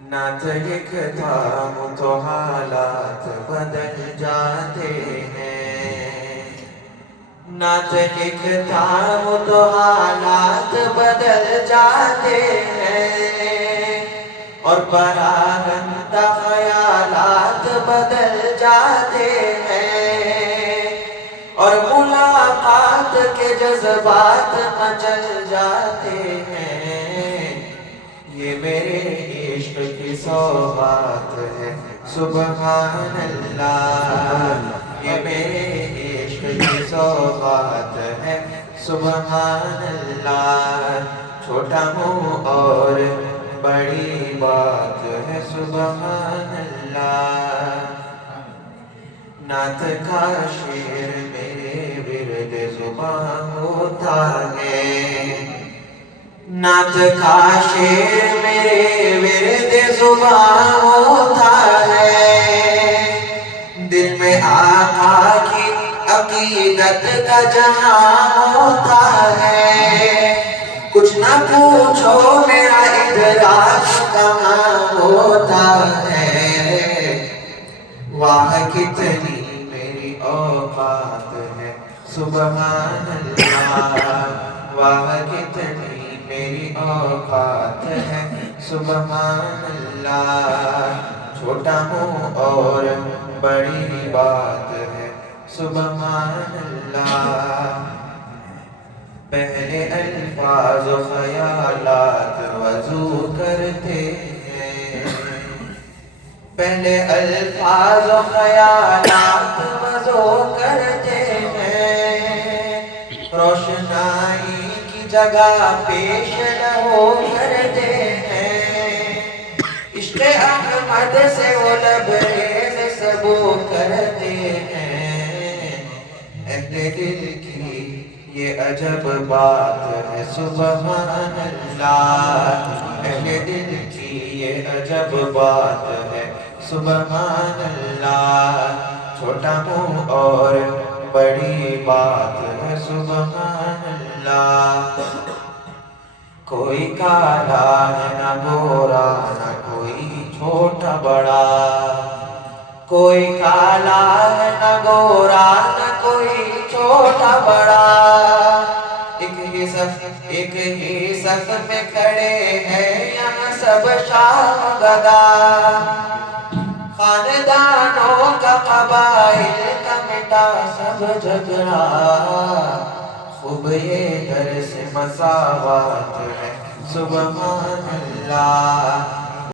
نعت لکھتا ہوں تو حالات بدل جاتے ہیں، نعت لکھتا ہوں تو حالات بدل جاتے ہیں، اور پراگندہ خیالات بدل جاتے ہیں، اور ملاقات کے جذبات مچل جاتے ہیں۔ یہ میرے عشق کی سوغات ہے سبحان اللہ، یہ میرے عشق کی سوغات ہے سبحان اللہ، چھوٹا منہ اور بڑی بات ہے سبحان اللہ۔ نعت کا شعر میرے ورد زبان ہوتا ہے، نعت کا شعر میرے ورد زبان ہوتا ہے، دل میں آقا کی عقیدت کا جہاں ہوتا ہے، کچھ نہ پوچھو میرا ادراک کہاں ہوتا ہے، واہ کتنی میری اوقات ہے سبحان اللہ، واہ کتنی میری اوقات ہے سبحان اللہ، چھوٹا ہوں اور بڑی بات ہے سبحان اللہ۔ پہلے الفاظ و خیالات وضو کرتے ہیں، پہلے الفاظ و خیالات وضو کرتے ہیں، روشنائی کی جگہ پیش لہو کرتے ہیں، عشق احمد سے وہ لبریز سبو کرتے ہیں، اہل دل کی یہ عجب بات ہے سبحان اللہ، اہل دل کی یہ عجب بات ہے سبحان اللہ، چھوٹا منہ اور بڑی بات ہے سبحان اللہ۔ کوئی کالا ہے نہ گورا نہ کوئی چھوٹا بڑا، کوئی کالا ہے نہ گورا نہ کوئی چھوٹا بڑا، ایک ہی صف میں کھڑے ہیں یہاں سب شاہ گدا، خاندانوں کا قبائل کا مٹا سب جھگڑا، خوب یہ درس مساوات ہے سبحان اللہ،